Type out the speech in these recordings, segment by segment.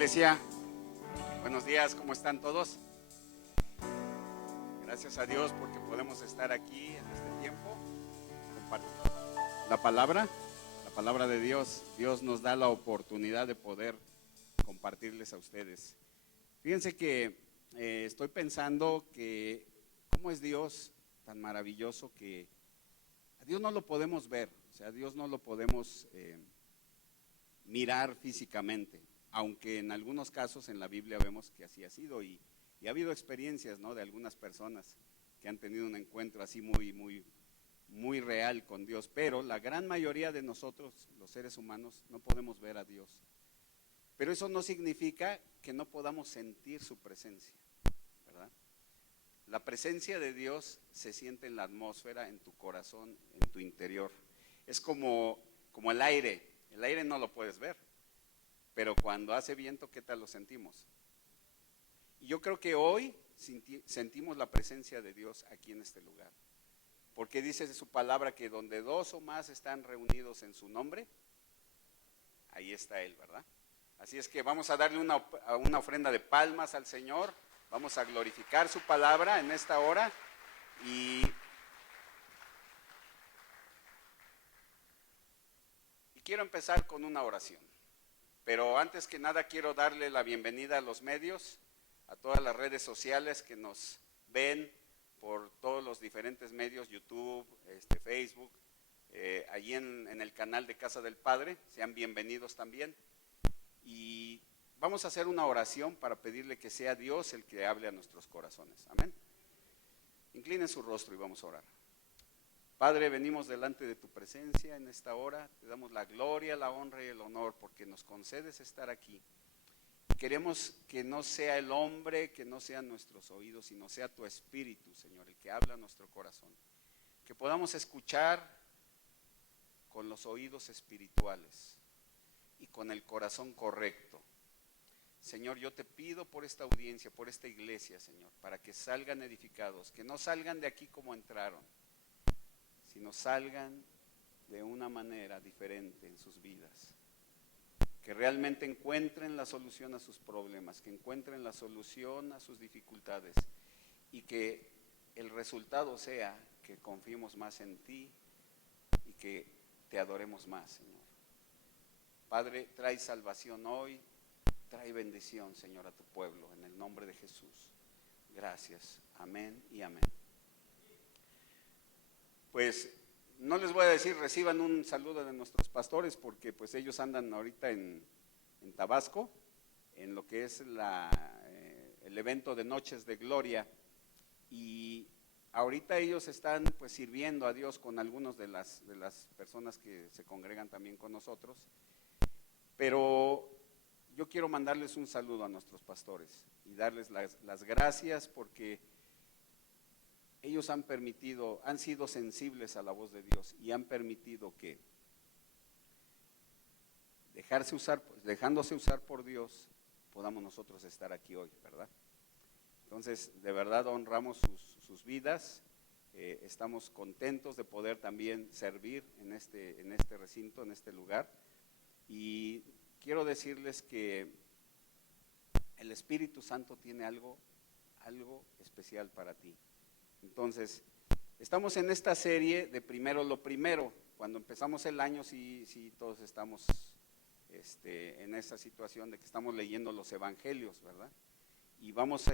Iglesia, buenos días, ¿cómo están todos? Gracias a Dios porque podemos estar aquí en este tiempo compartiendo la palabra de Dios. Dios nos da la oportunidad de poder compartirles a ustedes. Fíjense que estoy pensando que cómo es Dios tan maravilloso que a Dios no lo podemos ver, o sea, a Dios no lo podemos mirar físicamente, aunque en algunos casos en la Biblia vemos que así ha sido y ha habido experiencias, ¿no?, de algunas personas que han tenido un encuentro así muy real con Dios, pero la gran mayoría de nosotros, los seres humanos, no podemos ver a Dios. Pero eso no significa que no podamos sentir su presencia, ¿verdad? La presencia de Dios se siente en la atmósfera, en tu corazón, en tu interior. Es como el aire no lo puedes ver, pero cuando hace viento, ¿qué tal lo sentimos? Y yo creo que hoy sentimos la presencia de Dios aquí en este lugar, porque dice su palabra que donde dos o más están reunidos en su nombre, ahí está Él, ¿verdad? Así es que vamos a darle una ofrenda de palmas al Señor, vamos a glorificar su palabra en esta hora y quiero empezar con una oración. Pero antes que nada quiero darle la bienvenida a los medios, a todas las redes sociales que nos ven por todos los diferentes medios, YouTube, Facebook, allí en el canal de Casa del Padre, sean bienvenidos también. Y vamos a hacer una oración para pedirle que sea Dios el que hable a nuestros corazones. Amén. Inclinen su rostro y vamos a orar. Padre, venimos delante de tu presencia en esta hora, te damos la gloria, la honra y el honor porque nos concedes estar aquí. Queremos que no sea el hombre, que no sean nuestros oídos, sino sea tu Espíritu, Señor, el que habla a nuestro corazón. Que podamos escuchar con los oídos espirituales y con el corazón correcto. Señor, yo te pido por esta audiencia, por esta iglesia, Señor, para que salgan edificados, que no salgan de aquí como entraron, sino salgan de una manera diferente en sus vidas, que realmente encuentren la solución a sus problemas, que encuentren la solución a sus dificultades y que el resultado sea que confiemos más en ti y que te adoremos más, Señor. Padre, trae salvación hoy, trae bendición, Señor, a tu pueblo, en el nombre de Jesús. Gracias, amén y amén. Pues no les voy a decir reciban un saludo de nuestros pastores porque pues ellos andan ahorita en Tabasco en lo que es el evento de Noches de Gloria y ahorita ellos están pues sirviendo a Dios con algunos de las personas que se congregan también con nosotros, pero yo quiero mandarles un saludo a nuestros pastores y darles las gracias porque ellos han sido sensibles a la voz de Dios y han permitido que, dejándose usar por Dios, podamos nosotros estar aquí hoy, ¿verdad? Entonces, de verdad honramos sus vidas, estamos contentos de poder también servir en este recinto, en este lugar, y quiero decirles que el Espíritu Santo tiene algo especial para ti. Entonces, estamos en esta serie de Primero lo Primero. Cuando empezamos el año, sí todos estamos en esa situación de que estamos leyendo los evangelios, ¿verdad? Y vamos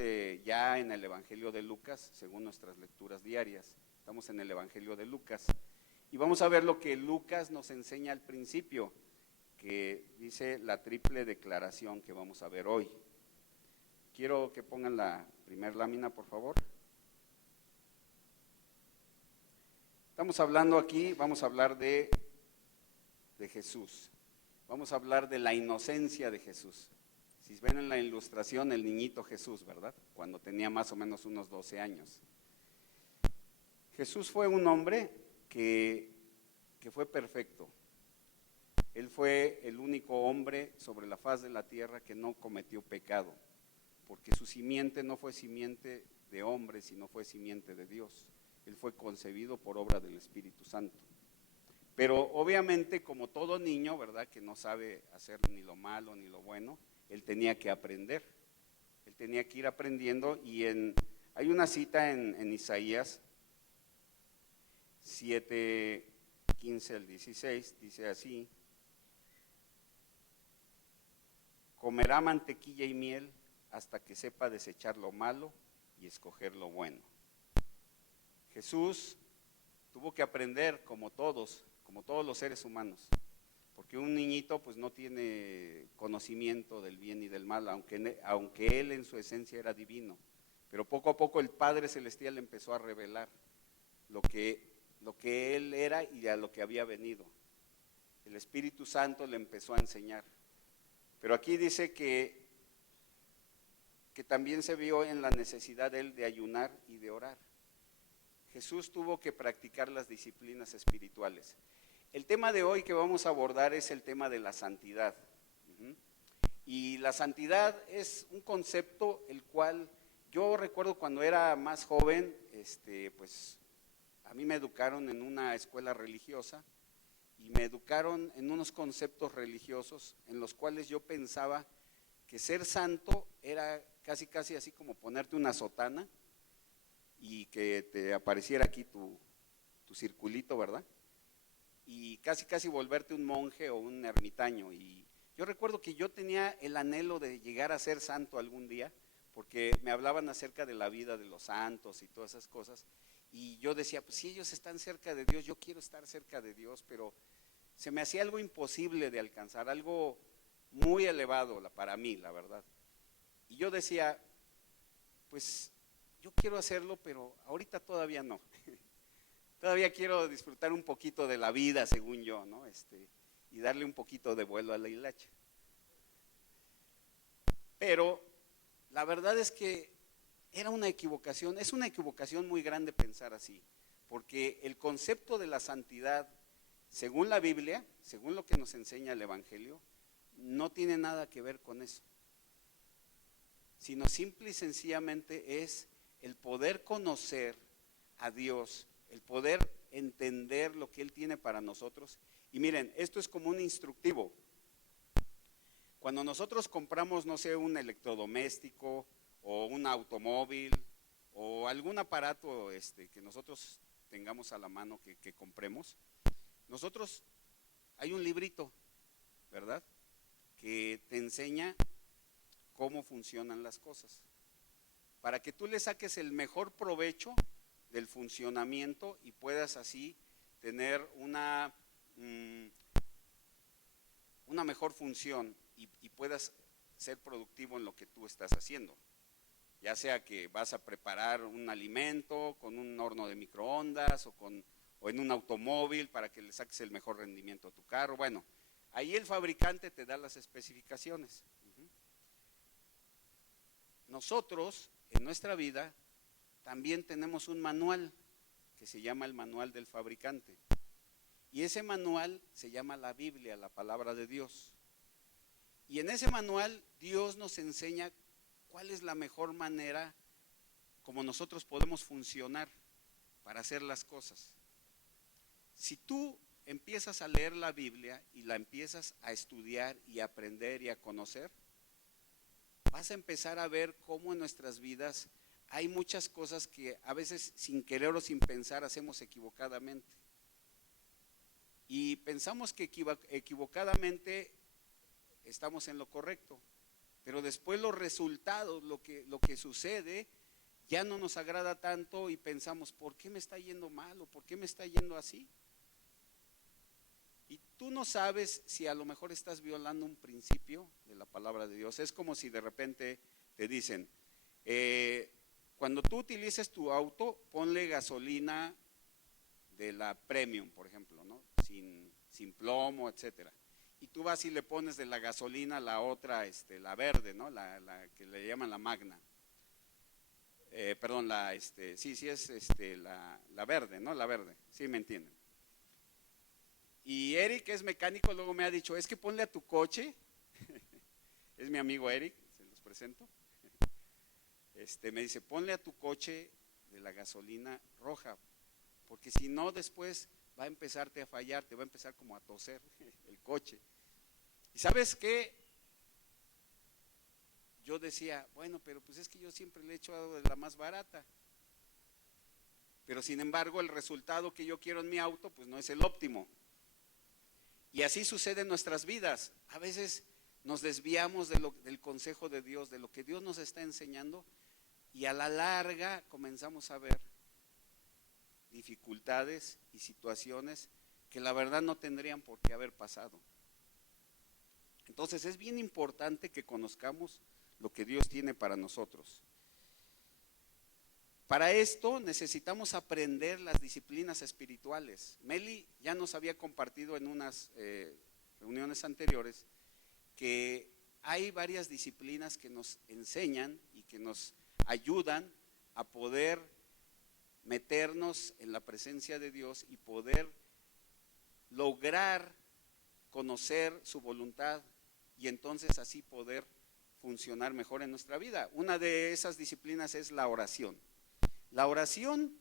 ya en el Evangelio de Lucas, según nuestras lecturas diarias. Estamos en el Evangelio de Lucas. Y vamos a ver lo que Lucas nos enseña al principio, que dice la triple declaración que vamos a ver hoy. Quiero que pongan la primera lámina, por favor. Estamos hablando aquí, vamos a hablar de Jesús, vamos a hablar de la inocencia de Jesús. Si ven en la ilustración el niñito Jesús, ¿verdad? Cuando tenía más o menos unos 12 años. Jesús fue un hombre que fue perfecto. Él fue el único hombre sobre la faz de la tierra que no cometió pecado, porque su simiente no fue simiente de hombre, sino fue simiente de Dios. Él fue concebido por obra del Espíritu Santo. Pero obviamente, como todo niño, ¿verdad?, que no sabe hacer ni lo malo ni lo bueno, él tenía que aprender, él tenía que ir aprendiendo. Y hay una cita en Isaías 7:15-16, dice así: comerá mantequilla y miel hasta que sepa desechar lo malo y escoger lo bueno. Jesús tuvo que aprender como todos los seres humanos, porque un niñito pues no tiene conocimiento del bien y del mal, aunque él en su esencia era divino, pero poco a poco el Padre Celestial empezó a revelar lo que él era y a lo que había venido. El Espíritu Santo le empezó a enseñar. Pero aquí dice que también se vio en la necesidad de él de ayunar y de orar. Jesús tuvo que practicar las disciplinas espirituales. El tema de hoy que vamos a abordar es el tema de la santidad. Y la santidad es un concepto el cual yo recuerdo cuando era más joven, pues a mí me educaron en una escuela religiosa y me educaron en unos conceptos religiosos en los cuales yo pensaba que ser santo era casi así como ponerte una sotana y que te apareciera aquí tu circulito, ¿verdad? Y casi volverte un monje o un ermitaño. Y yo recuerdo que yo tenía el anhelo de llegar a ser santo algún día, porque me hablaban acerca de la vida de los santos y todas esas cosas, y yo decía, pues si ellos están cerca de Dios, yo quiero estar cerca de Dios, pero se me hacía algo imposible de alcanzar, algo muy elevado para mí, la verdad. Y yo decía, pues yo quiero hacerlo, pero ahorita todavía no. Todavía quiero disfrutar un poquito de la vida, según yo, ¿no? Y darle un poquito de vuelo a la hilacha. Pero la verdad es que era una equivocación, es una equivocación muy grande pensar así, porque el concepto de la santidad, según la Biblia, según lo que nos enseña el Evangelio, no tiene nada que ver con eso, sino simple y sencillamente es el poder conocer a Dios, el poder entender lo que Él tiene para nosotros. Y miren, esto es como un instructivo. Cuando nosotros compramos, no sé, un electrodoméstico o un automóvil o algún aparato que nosotros tengamos a la mano que compremos, nosotros hay un librito, ¿verdad?, que te enseña cómo funcionan las cosas, para que tú le saques el mejor provecho del funcionamiento y puedas así tener una mejor función y puedas ser productivo en lo que tú estás haciendo, ya sea que vas a preparar un alimento con un horno de microondas o en un automóvil para que le saques el mejor rendimiento a tu carro. Bueno, ahí el fabricante te da las especificaciones. Nosotros en nuestra vida también tenemos un manual que se llama el manual del fabricante, y ese manual se llama la Biblia, la palabra de Dios. Y en ese manual Dios nos enseña cuál es la mejor manera como nosotros podemos funcionar para hacer las cosas. Si tú empiezas a leer la Biblia y la empiezas a estudiar y a aprender y a conocer, vas a empezar a ver cómo en nuestras vidas hay muchas cosas que a veces sin querer o sin pensar hacemos equivocadamente. Y pensamos que equivocadamente estamos en lo correcto, pero después los resultados, lo que sucede, ya no nos agrada tanto y pensamos, ¿por qué me está yendo mal o por qué me está yendo así? Y tú no sabes si a lo mejor estás violando un principio de la palabra de Dios. Es como si de repente te dicen, cuando tú utilices tu auto, ponle gasolina de la Premium, por ejemplo, ¿no? Sin plomo, etcétera. Y tú vas y le pones de la gasolina la otra, la verde, ¿no? La que le llaman la Magna. Perdón, sí es la verde, ¿no? La verde, sí me entienden. Y Eric, que es mecánico, luego me ha dicho, es que ponle a tu coche, es mi amigo Eric, se los presento, me dice, ponle a tu coche de la gasolina roja, porque si no después va a empezarte a fallar, te va a empezar como a toser el coche. ¿Y sabes qué? yo decía, bueno, pero pues es que yo siempre le he hecho de la más barata. Pero sin embargo, el resultado que yo quiero en mi auto, pues no es el óptimo. Y así sucede en nuestras vidas. A veces nos desviamos del consejo de Dios, de lo que Dios nos está enseñando, y a la larga comenzamos a ver dificultades y situaciones que la verdad no tendrían por qué haber pasado. Entonces es bien importante que conozcamos lo que Dios tiene para nosotros. Para esto necesitamos aprender las disciplinas espirituales. Meli ya nos había compartido en unas reuniones anteriores que hay varias disciplinas que nos enseñan y que nos ayudan a poder meternos en la presencia de Dios y poder lograr conocer su voluntad y entonces así poder funcionar mejor en nuestra vida. Una de esas disciplinas es la oración. La oración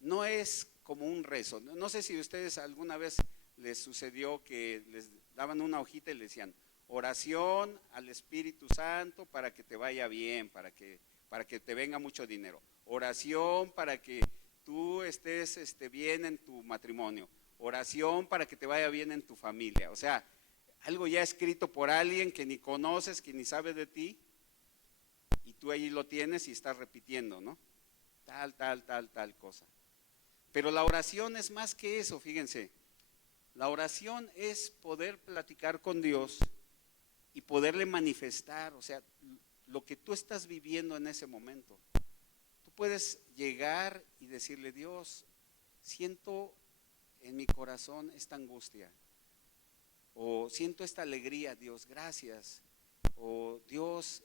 no es como un rezo. No sé si a ustedes alguna vez les sucedió que les daban una hojita y les decían oración al Espíritu Santo para que te vaya bien, para que te venga mucho dinero. Oración para que tú estés bien en tu matrimonio. Oración para que te vaya bien en tu familia. O sea, algo ya escrito por alguien que ni conoces, que ni sabe de ti, y tú ahí lo tienes y estás repitiendo, ¿no? Tal cosa. Pero la oración es más que eso, fíjense. La oración es poder platicar con Dios y poderle manifestar, o sea, lo que tú estás viviendo en ese momento. Tú puedes llegar y decirle, Dios, siento en mi corazón esta angustia, o siento esta alegría, Dios, gracias, o Dios,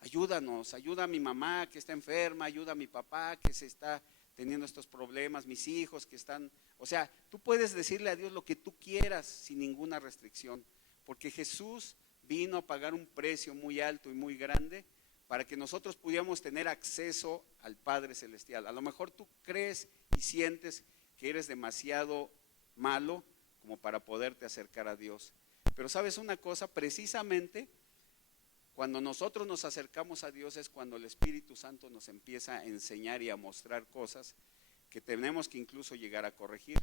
ayúdanos, ayuda a mi mamá que está enferma, ayuda a mi papá que se está teniendo estos problemas, mis hijos que están, o sea, tú puedes decirle a Dios lo que tú quieras sin ninguna restricción, porque Jesús vino a pagar un precio muy alto y muy grande para que nosotros pudiéramos tener acceso al Padre Celestial. A lo mejor tú crees y sientes que eres demasiado malo como para poderte acercar a Dios, pero sabes una cosa, precisamente cuando nosotros nos acercamos a Dios es cuando el Espíritu Santo nos empieza a enseñar y a mostrar cosas que tenemos que incluso llegar a corregir.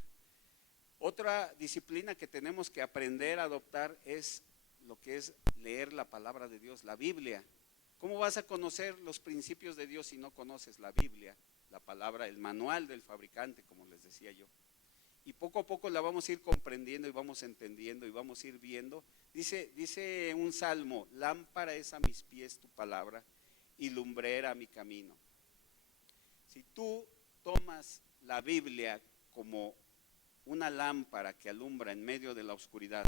Otra disciplina que tenemos que aprender a adoptar es lo que es leer la palabra de Dios, la Biblia. ¿Cómo vas a conocer los principios de Dios si no conoces la Biblia, la palabra, el manual del fabricante, como les decía yo? Y poco a poco la vamos a ir comprendiendo y vamos entendiendo y vamos a ir viendo. Dice un salmo, lámpara es a mis pies tu palabra y lumbrera a mi camino. Si tú tomas la Biblia como una lámpara que alumbra en medio de la oscuridad,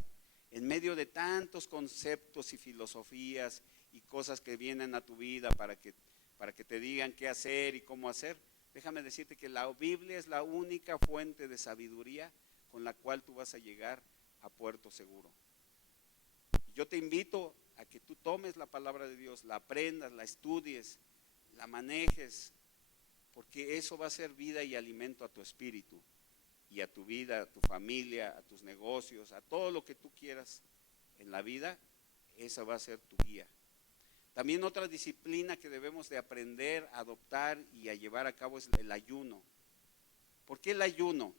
en medio de tantos conceptos y filosofías y cosas que vienen a tu vida para que te digan qué hacer y cómo hacer, déjame decirte que la Biblia es la única fuente de sabiduría con la cual tú vas a llegar a puerto seguro. Yo te invito a que tú tomes la palabra de Dios, la aprendas, la estudies, la manejes, porque eso va a ser vida y alimento a tu espíritu y a tu vida, a tu familia, a tus negocios, a todo lo que tú quieras en la vida. Esa va a ser tu guía. También otra disciplina que debemos de aprender, a adoptar y a llevar a cabo es el ayuno. ¿Por qué el ayuno?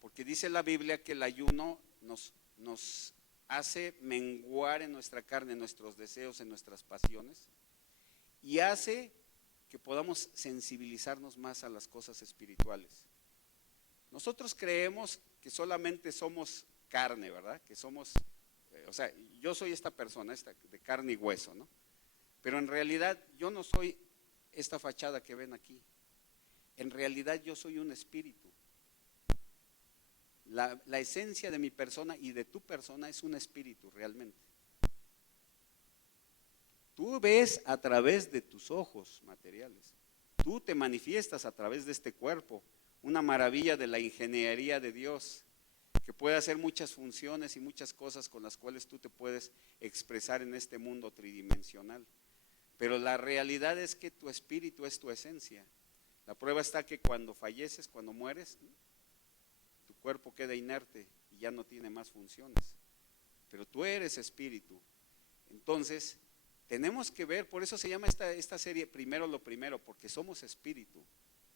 Porque dice la Biblia que el ayuno nos hace menguar en nuestra carne, en nuestros deseos, en nuestras pasiones, y hace que podamos sensibilizarnos más a las cosas espirituales. Nosotros creemos que solamente somos carne, ¿verdad? Que somos, o sea, yo soy esta persona, de carne y hueso, ¿no? Pero en realidad yo no soy esta fachada que ven aquí. En realidad yo soy un espíritu. La esencia de mi persona y de tu persona es un espíritu realmente. Tú ves a través de tus ojos materiales. Tú te manifiestas a través de este cuerpo. Una maravilla de la ingeniería de Dios, que puede hacer muchas funciones y muchas cosas con las cuales tú te puedes expresar en este mundo tridimensional. Pero la realidad es que tu espíritu es tu esencia. La prueba está que cuando falleces, cuando mueres, tu cuerpo queda inerte y ya no tiene más funciones. Pero tú eres espíritu. Entonces, tenemos que ver, por eso se llama esta serie Primero lo Primero, porque somos espíritu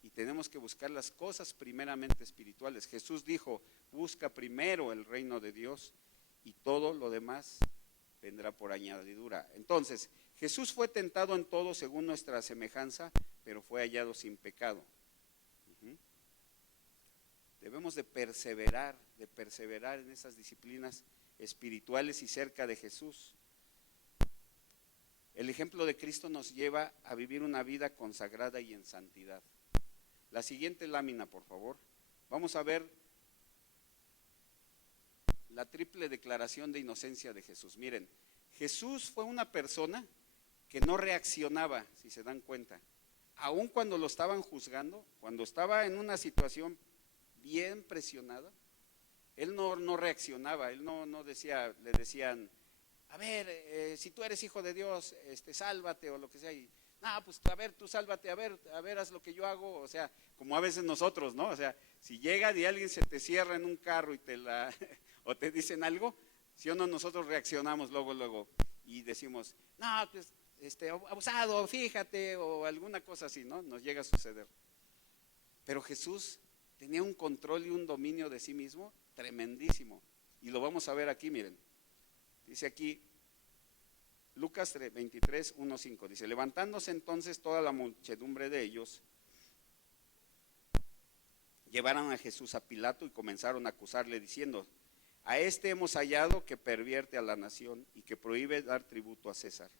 y tenemos que buscar las cosas primeramente espirituales. Jesús dijo, busca primero el reino de Dios y todo lo demás vendrá por añadidura. Entonces, Jesús fue tentado en todo según nuestra semejanza, pero fue hallado sin pecado. Debemos de perseverar en esas disciplinas espirituales y cerca de Jesús. El ejemplo de Cristo nos lleva a vivir una vida consagrada y en santidad. La siguiente lámina, por favor. Vamos a ver la triple declaración de inocencia de Jesús. Miren, Jesús fue una persona que no reaccionaba, si se dan cuenta. Aun cuando lo estaban juzgando, cuando estaba en una situación bien presionada, él no reaccionaba, él no decía, le decían, a ver, si tú eres hijo de Dios, sálvate o lo que sea, y pues a ver, tú sálvate, a ver, haz lo que yo hago, o sea, como a veces nosotros, ¿no? O sea, si llega y alguien se te cierra en un carro y o te dicen algo, si o no, nosotros reaccionamos luego, y decimos, pues, abusado, fíjate, o alguna cosa así, ¿no? Nos llega a suceder. Pero Jesús tenía un control y un dominio de sí mismo tremendísimo, y lo vamos a ver aquí, miren. Dice aquí, Lucas 23, 1, 5, dice, levantándose entonces toda la muchedumbre de ellos, llevaron a Jesús a Pilato y comenzaron a acusarle diciendo, a este hemos hallado que pervierte a la nación y que prohíbe dar tributo a César,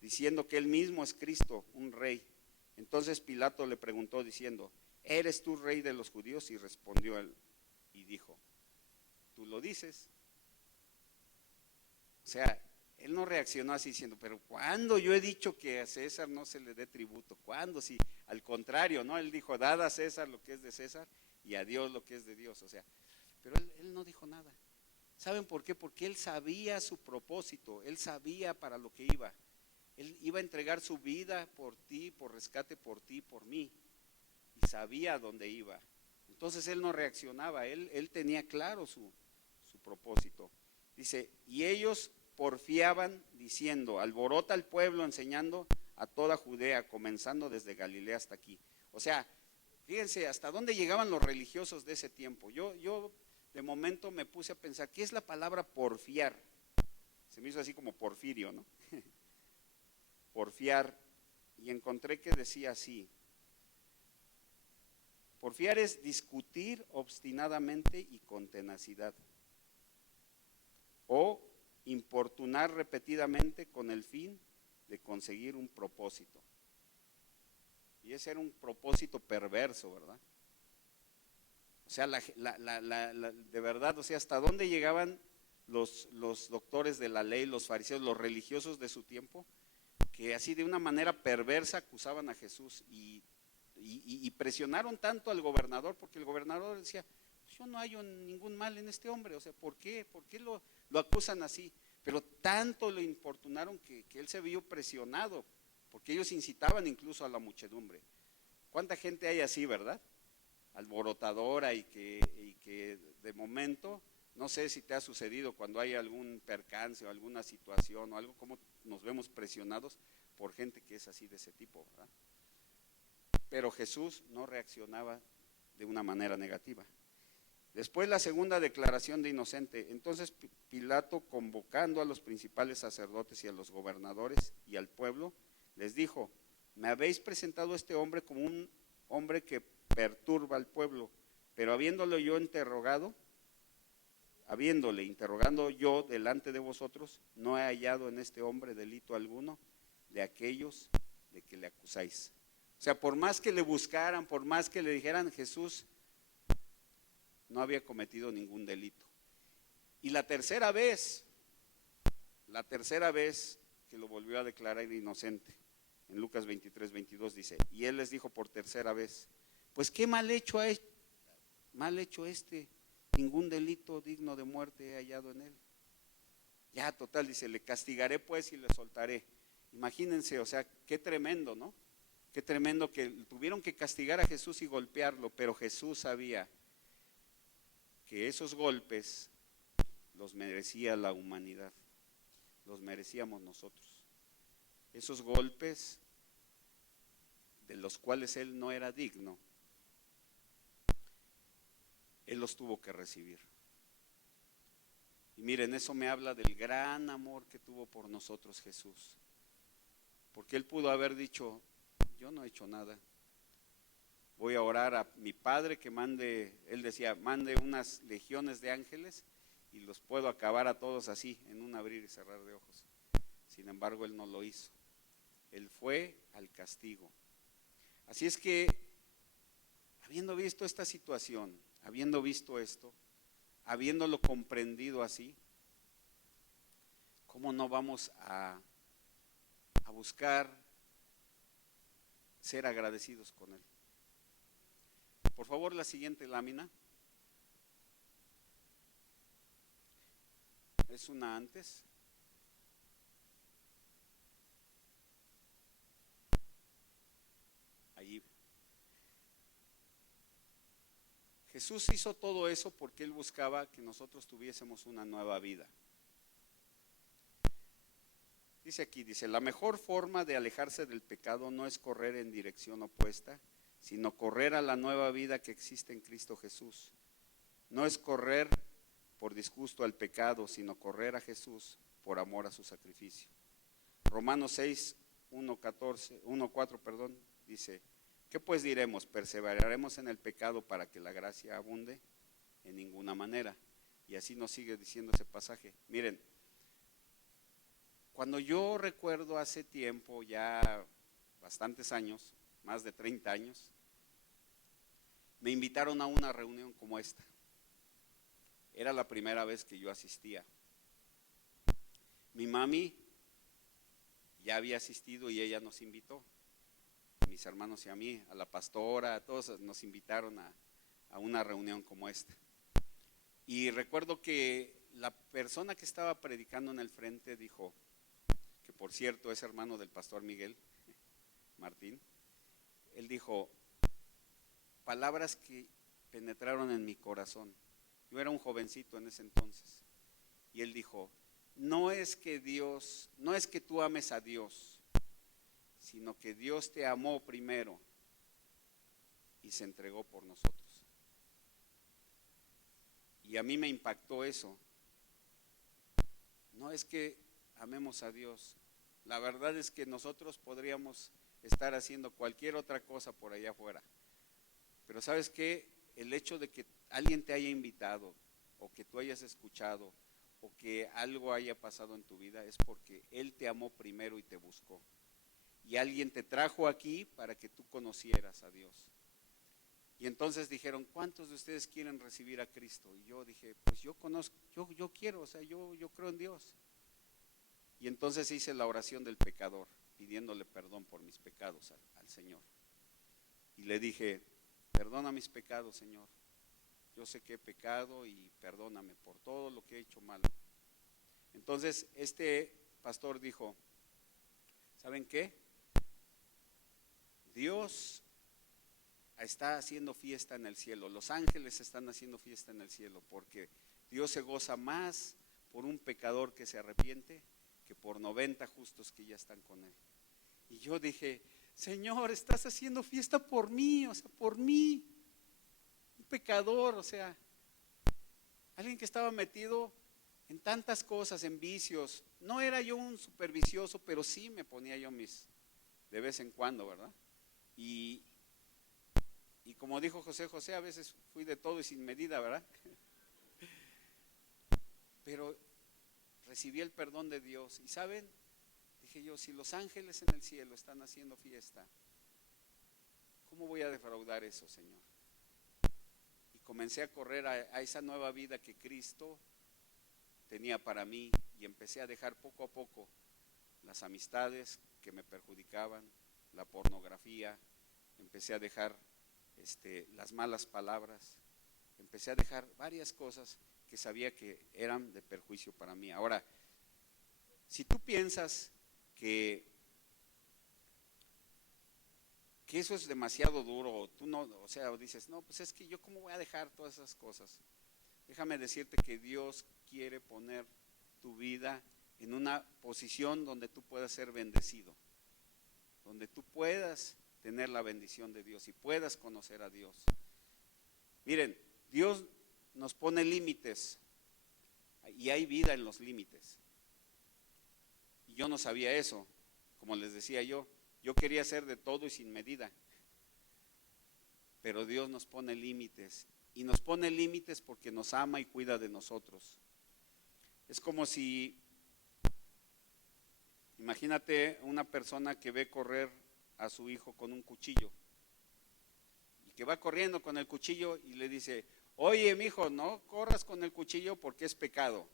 diciendo que él mismo es Cristo, un rey. Entonces Pilato le preguntó diciendo, ¿eres tú rey de los judíos? Y respondió él y dijo, ¿tú lo dices? O sea, él no reaccionó así diciendo, pero ¿cuándo yo he dicho que a César no se le dé tributo? ¿Cuándo? Sí, al contrario, ¿no? Él dijo, dad a César lo que es de César y a Dios lo que es de Dios. O sea, pero él no dijo nada. ¿Saben por qué? Porque él sabía su propósito, él sabía para lo que iba. Él iba a entregar su vida por ti, por rescate por ti, por mí. Y sabía a dónde iba. Entonces él no reaccionaba, él tenía claro su propósito. Dice, y ellos porfiaban diciendo, alborota al pueblo enseñando a toda Judea, comenzando desde Galilea hasta aquí. O sea, fíjense hasta dónde llegaban los religiosos de ese tiempo. Yo de momento me puse a pensar, ¿qué es la palabra porfiar? Se me hizo así como porfirio, ¿no? Porfiar, y encontré que decía así, porfiar es discutir obstinadamente y con tenacidad, o importunar repetidamente con el fin de conseguir un propósito. Y ese era un propósito perverso, ¿verdad? O sea, de verdad, o sea, hasta dónde llegaban los doctores de la ley, los fariseos, los religiosos de su tiempo, que así de una manera perversa acusaban a Jesús y presionaron tanto al gobernador, porque el gobernador decía, yo no hallo ningún mal en este hombre, o sea, ¿por qué lo acusan así? Pero tanto lo importunaron que él se vio presionado, porque ellos incitaban incluso a la muchedumbre. ¿Cuánta gente hay así, verdad? Alborotadora y que de momento, no sé si te ha sucedido cuando hay algún percance o alguna situación o algo, como nos vemos presionados por gente que es así de ese tipo, ¿verdad? Pero Jesús no reaccionaba de una manera negativa. Después la segunda declaración de inocente. Entonces Pilato, convocando a los principales sacerdotes y a los gobernadores y al pueblo, les dijo, me habéis presentado a este hombre como un hombre que perturba al pueblo, pero habiéndole interrogando yo delante de vosotros, no he hallado en este hombre delito alguno de aquellos de que le acusáis. O sea, por más que le buscaran, por más que le dijeran, Jesús no había cometido ningún delito. Y la tercera vez que lo volvió a declarar inocente, en Lucas 23, 22 dice, y él les dijo por tercera vez, pues qué mal hecho ningún delito digno de muerte he hallado en él. Ya total, dice, le castigaré pues y le soltaré. Imagínense, o sea, qué tremendo, ¿no? Qué tremendo que tuvieron que castigar a Jesús y golpearlo, pero Jesús sabía que esos golpes los merecía la humanidad. los merecíamos nosotros. Esos golpes de los cuales Él no era digno, Él los tuvo que recibir. Y miren, eso me habla del gran amor que tuvo por nosotros Jesús. Porque Él pudo haber dicho, yo no he hecho nada. Voy a orar a mi Padre que mande, Él decía, mande unas legiones de ángeles y los puedo acabar a todos así, en un abrir y cerrar de ojos. Sin embargo, Él no lo hizo. Él fue al castigo. Así es que, habiendo visto esta situación, habiendo visto esto, habiéndolo comprendido así, ¿cómo no vamos a buscar ser agradecidos con Él? Por favor, la siguiente lámina. Es una antes. Allí. Jesús hizo todo eso porque Él buscaba que nosotros tuviésemos una nueva vida. Dice aquí, dice, la mejor forma de alejarse del pecado no es correr en dirección opuesta, sino correr a la nueva vida que existe en Cristo Jesús. No es correr por disgusto al pecado, sino correr a Jesús por amor a su sacrificio. Romanos 6, 1:4, dice, ¿qué pues diremos? ¿Perseveraremos en el pecado para que la gracia abunde? En ninguna manera. Y así nos sigue diciendo ese pasaje. Miren, cuando yo recuerdo hace tiempo, ya bastantes años, más de 30 años, me invitaron a una reunión como esta. Era la primera vez que yo asistía. Mi mami ya había asistido y ella nos invitó. Mis hermanos y a mí, a la pastora, a todos nos invitaron a una reunión como esta. Y recuerdo que la persona que estaba predicando en el frente dijo, que por cierto es hermano del pastor Miguel Martín, él dijo palabras que penetraron en mi corazón. Yo era un jovencito en ese entonces. Y él dijo, no es que tú ames a Dios, sino que Dios te amó primero y se entregó por nosotros. Y a mí me impactó eso. No es que amemos a Dios. La verdad es que nosotros podríamos estar haciendo cualquier otra cosa por allá afuera. Pero ¿sabes qué? El hecho de que alguien te haya invitado o que tú hayas escuchado o que algo haya pasado en tu vida es porque Él te amó primero y te buscó. Y alguien te trajo aquí para que tú conocieras a Dios. Y entonces dijeron, ¿cuántos de ustedes quieren recibir a Cristo? Y yo dije, pues yo conozco, yo quiero, o sea, yo creo en Dios. Y entonces hice la oración del pecador, pidiéndole perdón por mis pecados al Señor. Y le dije, perdona mis pecados, Señor. Yo sé que he pecado y perdóname por todo lo que he hecho mal. Entonces este pastor dijo, ¿saben qué? Dios está haciendo fiesta en el cielo, los ángeles están haciendo fiesta en el cielo, porque Dios se goza más por un pecador que se arrepiente que por 90 justos que ya están con Él. Y yo dije, Señor, estás haciendo fiesta por mí, o sea, por mí, un pecador, o sea, alguien que estaba metido en tantas cosas, en vicios. No era yo un supervicioso, pero sí me ponía yo de vez en cuando, ¿verdad? Y como dijo José, a veces fui de todo y sin medida, ¿verdad? Pero recibí el perdón de Dios. Y ¿saben? Dije yo, si los ángeles en el cielo están haciendo fiesta, ¿cómo voy a defraudar eso, Señor? Y comencé a correr a esa nueva vida que Cristo tenía para mí y empecé a dejar poco a poco las amistades que me perjudicaban, la pornografía, empecé a dejar las malas palabras, empecé a dejar varias cosas que sabía que eran de perjuicio para mí. Ahora, si tú piensas que eso es demasiado duro, o tú no, o sea, o dices, no, pues es que yo cómo voy a dejar todas esas cosas. Déjame decirte que Dios quiere poner tu vida en una posición donde tú puedas ser bendecido, donde tú puedas tener la bendición de Dios y puedas conocer a Dios. Miren, Dios nos pone límites y hay vida en los límites. Y yo no sabía eso, como les decía yo quería hacer de todo y sin medida. Pero Dios nos pone límites, y nos pone límites porque nos ama y cuida de nosotros. Es como si, imagínate una persona que ve correr a su hijo con un cuchillo, y que va corriendo con el cuchillo y le dice: oye, mi hijo, no corras con el cuchillo porque es pecado.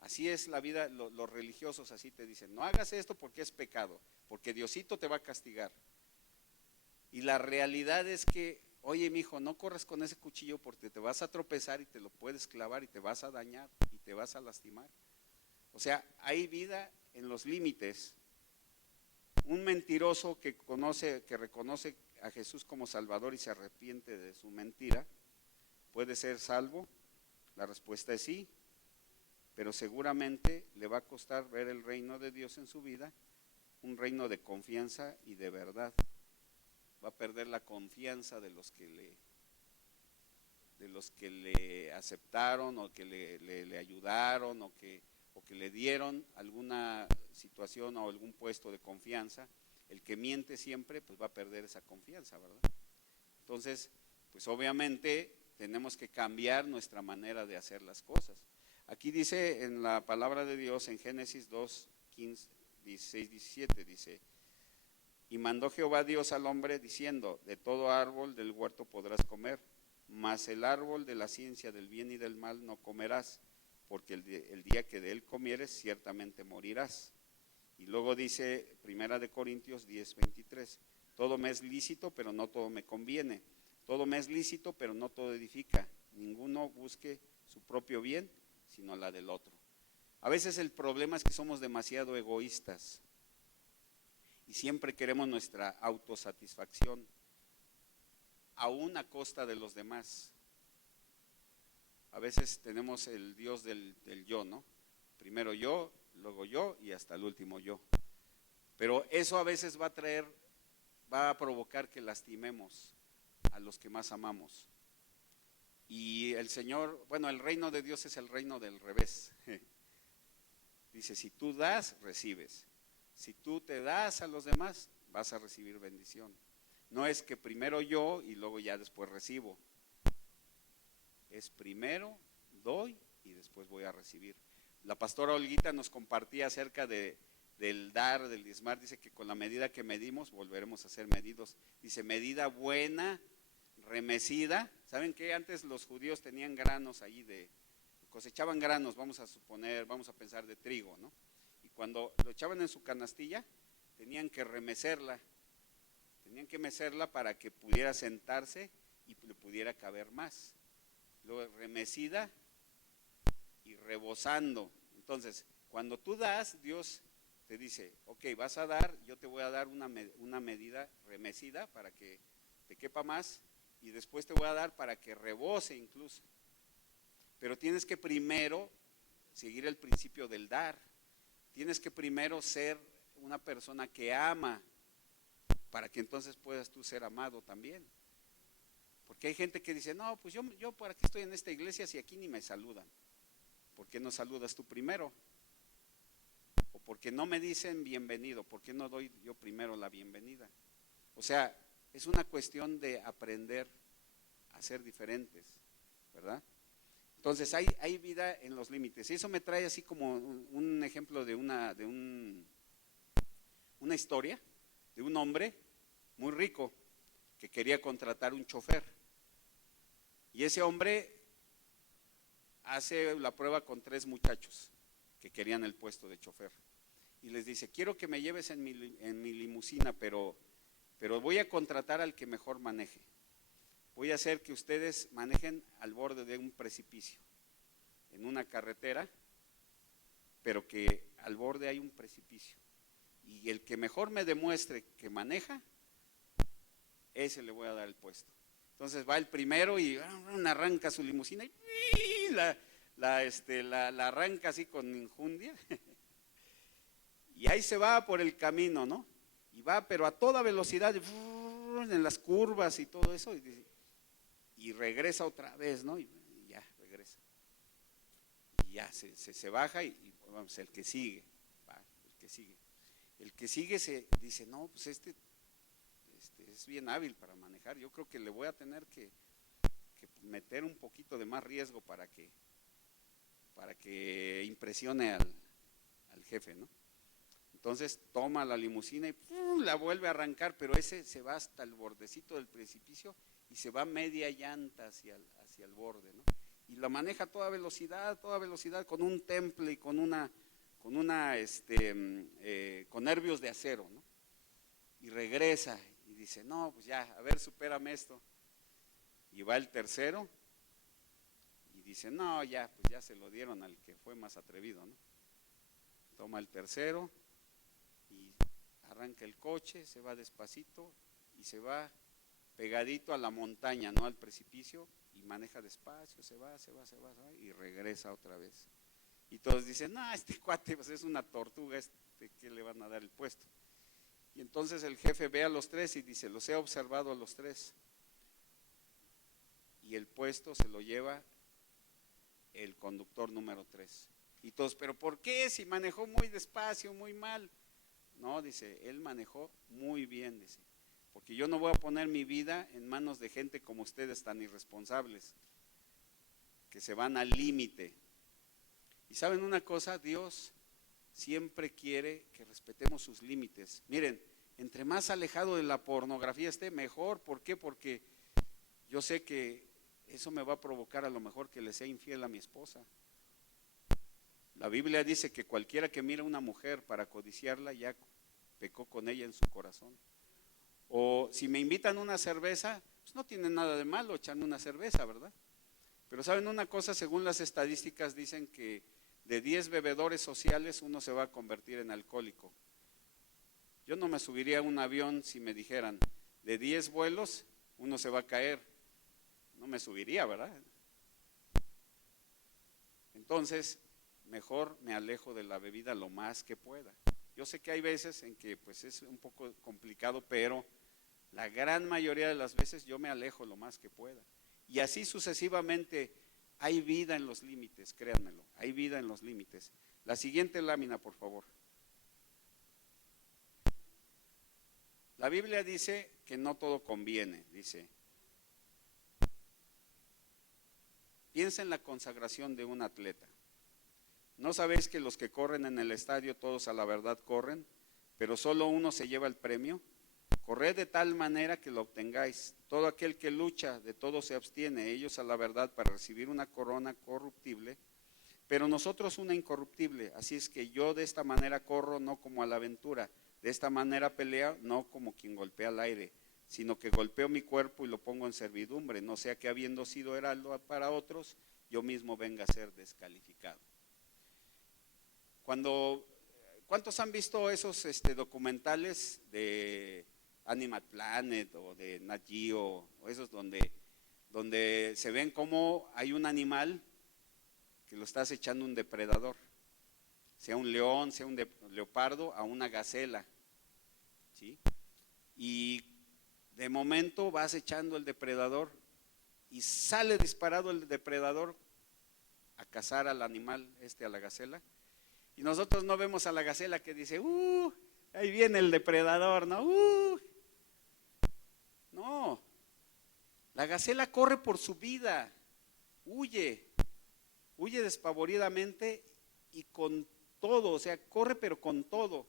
Así es la vida, los religiosos así te dicen: no hagas esto porque es pecado, porque Diosito te va a castigar. Y la realidad es que, oye, mi hijo, no corras con ese cuchillo porque te vas a tropezar y te lo puedes clavar y te vas a dañar y te vas a lastimar. O sea, hay vida en los límites. Un mentiroso que reconoce a Jesús como Salvador y se arrepiente de su mentira, ¿puede ser salvo? La respuesta es sí, pero seguramente le va a costar ver el reino de Dios en su vida, un reino de confianza y de verdad. Va a perder la confianza de los que le aceptaron o que le ayudaron o que le dieron alguna situación o algún puesto de confianza. El que miente siempre pues va a perder esa confianza, ¿verdad? Entonces, pues obviamente tenemos que cambiar nuestra manera de hacer las cosas. Aquí dice en la palabra de Dios en Génesis 2, 15, 16, 17, dice: y mandó Jehová Dios al hombre diciendo: de todo árbol del huerto podrás comer, mas el árbol de la ciencia del bien y del mal no comerás, porque el día que de él comieres ciertamente morirás. Y luego dice Primera de Corintios 10, 23: todo me es lícito, pero no todo me conviene. Todo me es lícito, pero no todo edifica. Ninguno busque su propio bien, sino la del otro. A veces el problema es que somos demasiado egoístas y siempre queremos nuestra autosatisfacción, aún a costa de los demás. A veces tenemos el Dios del yo, ¿no? Primero yo, luego yo y hasta el último yo. Pero eso a veces va a provocar que lastimemos a los que más amamos. Y el Señor, bueno, el reino de Dios es el reino del revés. Dice: si tú das, recibes. Si tú te das a los demás, vas a recibir bendición. No es que primero yo y luego ya después recibo. Es primero doy y después voy a recibir. La pastora Olguita nos compartía acerca del dar, del diezmar. Dice que con la medida que medimos, volveremos a ser medidos. Dice: medida buena, remecida. ¿Saben qué? Antes los judíos tenían granos allí cosechaban granos, vamos a pensar de trigo, ¿no? Y cuando lo echaban en su canastilla, tenían que remecerla. Tenían que mecerla para que pudiera sentarse y le pudiera caber más. Luego remecida y rebosando. Entonces, cuando tú das, Dios te dice: ok, vas a dar, yo te voy a dar una medida remecida para que te quepa más, y después te voy a dar para que rebose incluso. Pero tienes que primero seguir el principio del dar. Tienes que primero ser una persona que ama, para que entonces puedas tú ser amado también. Porque hay gente que dice: no, pues yo por aquí estoy en esta iglesia si aquí ni me saludan. ¿Por qué no saludas tú primero? O porque no me dicen bienvenido, ¿por qué no doy yo primero la bienvenida? O sea, es una cuestión de aprender a ser diferentes, ¿verdad? Entonces hay vida en los límites. Y eso me trae así como un ejemplo de una historia de un hombre muy rico que quería contratar un chofer. Y ese hombre hace la prueba con 3 muchachos que querían el puesto de chofer. Y les dice: quiero que me lleves en mi limusina, pero voy a contratar al que mejor maneje. Voy a hacer que ustedes manejen al borde de un precipicio, en una carretera, pero que al borde hay un precipicio. Y el que mejor me demuestre que maneja, ese le voy a dar el puesto. Entonces va el primero y arranca su limusina y la arranca así con injundia y ahí se va por el camino, ¿no? Y va pero a toda velocidad, en las curvas y todo eso, y regresa otra vez, ¿no? Y ya, regresa. Y ya se baja y vamos, el que sigue, va, el que sigue. El que sigue se dice, no, pues este es bien hábil para manejar, yo creo que le voy a tener que meter un poquito de más riesgo para que impresione al jefe, ¿no? Entonces toma la limusina y la vuelve a arrancar, pero ese se va hasta el bordecito del precipicio y se va media llanta hacia el borde, ¿no? Y la maneja a toda velocidad, con un temple y con nervios de acero, ¿no? Y regresa y dice, no, pues ya, a ver, supérame esto. Y va el tercero y dice, no, ya, pues ya se lo dieron al que fue más atrevido, ¿no? Toma el tercero y arranca el coche, se va despacito y se va pegadito a la montaña, no al precipicio, y maneja despacio, se va y regresa otra vez. Y todos dicen, no, este cuate pues es una tortuga, ¿qué le van a dar el puesto? Y entonces el jefe ve a los tres y dice, los he observado a los tres. Y el puesto se lo lleva el conductor número 3. Y todos, ¿pero por qué? Si manejó muy despacio, muy mal. No, dice, él manejó muy bien, dice, porque yo no voy a poner mi vida en manos de gente como ustedes tan irresponsables, que se van al límite. Y ¿saben una cosa? Dios siempre quiere que respetemos sus límites. Miren, entre más alejado de la pornografía esté, mejor. ¿Por qué? Porque yo sé que eso me va a provocar a lo mejor que le sea infiel a mi esposa. La Biblia dice que cualquiera que mira a una mujer para codiciarla ya pecó con ella en su corazón. O si me invitan una cerveza, pues no tiene nada de malo echarme una cerveza, ¿verdad? Pero ¿saben una cosa? Según las estadísticas dicen que de 10 bebedores sociales uno se va a convertir en alcohólico. Yo no me subiría a un avión si me dijeran, de 10 vuelos uno se va a caer. No me subiría, ¿verdad? Entonces, mejor me alejo de la bebida lo más que pueda. Yo sé que hay veces en que pues es un poco complicado, pero la gran mayoría de las veces yo me alejo lo más que pueda. Y así sucesivamente hay vida en los límites, créanmelo, hay vida en los límites. La siguiente lámina, por favor. La Biblia dice que no todo conviene, dice. Piensa en la consagración de un atleta. ¿No sabéis que los que corren en el estadio todos a la verdad corren, pero solo uno se lleva el premio? Corred de tal manera que lo obtengáis. Todo aquel que lucha, de todo se abstiene, ellos a la verdad para recibir una corona corruptible, pero nosotros una incorruptible. Así es que yo de esta manera corro, no como a la aventura, de esta manera peleo, no como quien golpea al aire, sino que golpeo mi cuerpo y lo pongo en servidumbre, no sea que habiendo sido heraldo para otros, yo mismo venga a ser descalificado. ¿Cuántos han visto esos documentales de Animal Planet o de Nat Geo, o esos donde se ven cómo hay un animal que lo está acechando un depredador, sea un león, sea un leopardo, a una gacela, ¿sí? Y de momento va acechando el depredador y sale disparado el depredador a cazar al animal, a la gacela. Y nosotros no vemos a la gacela que dice, ahí viene el depredador, ¿no? No, la gacela corre por su vida, huye despavoridamente y con todo, o sea, corre pero con todo.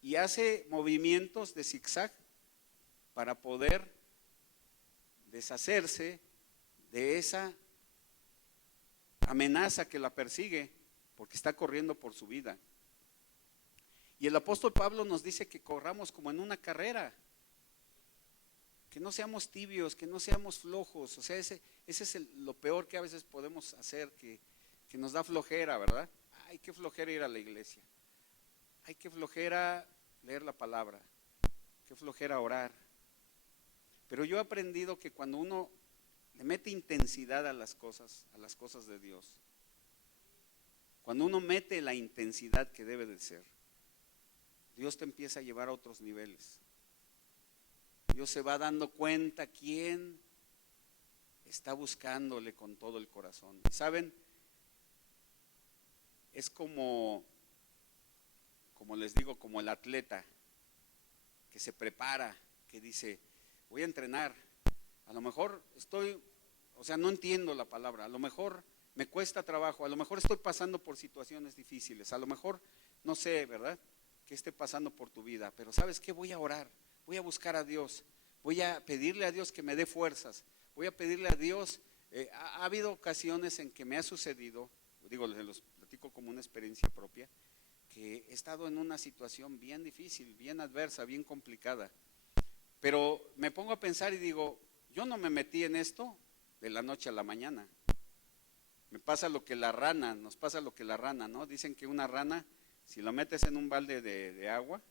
Y hace movimientos de zigzag para poder deshacerse de esa amenaza que la persigue, porque está corriendo por su vida. Y el apóstol Pablo nos dice que corramos como en una carrera, que no seamos tibios, que no seamos flojos. O sea, ese es lo peor que a veces podemos hacer, que nos da flojera, ¿verdad? Ay, qué flojera ir a la iglesia, ay, qué flojera leer la palabra, qué flojera orar. Pero yo he aprendido que cuando uno le mete intensidad a las cosas de Dios, cuando uno mete la intensidad que debe de ser, Dios te empieza a llevar a otros niveles. Dios se va dando cuenta quién está buscándole con todo el corazón. ¿Saben? Es como les digo, como el atleta que se prepara, que dice, voy a entrenar. A lo mejor no entiendo la palabra, a lo mejor me cuesta trabajo, a lo mejor estoy pasando por situaciones difíciles, a lo mejor no sé, ¿verdad?, que esté pasando por tu vida, pero ¿sabes qué? Voy a orar, voy a buscar a Dios, voy a pedirle a Dios que me dé fuerzas, voy a pedirle a Dios. Ha habido ocasiones en que me ha sucedido, digo, les los platico como una experiencia propia, que he estado en una situación bien difícil, bien adversa, bien complicada, pero me pongo a pensar y digo, yo no me metí en esto de la noche a la mañana. Nos pasa lo que la rana, ¿no? Dicen que una rana, si la metes en un balde de agua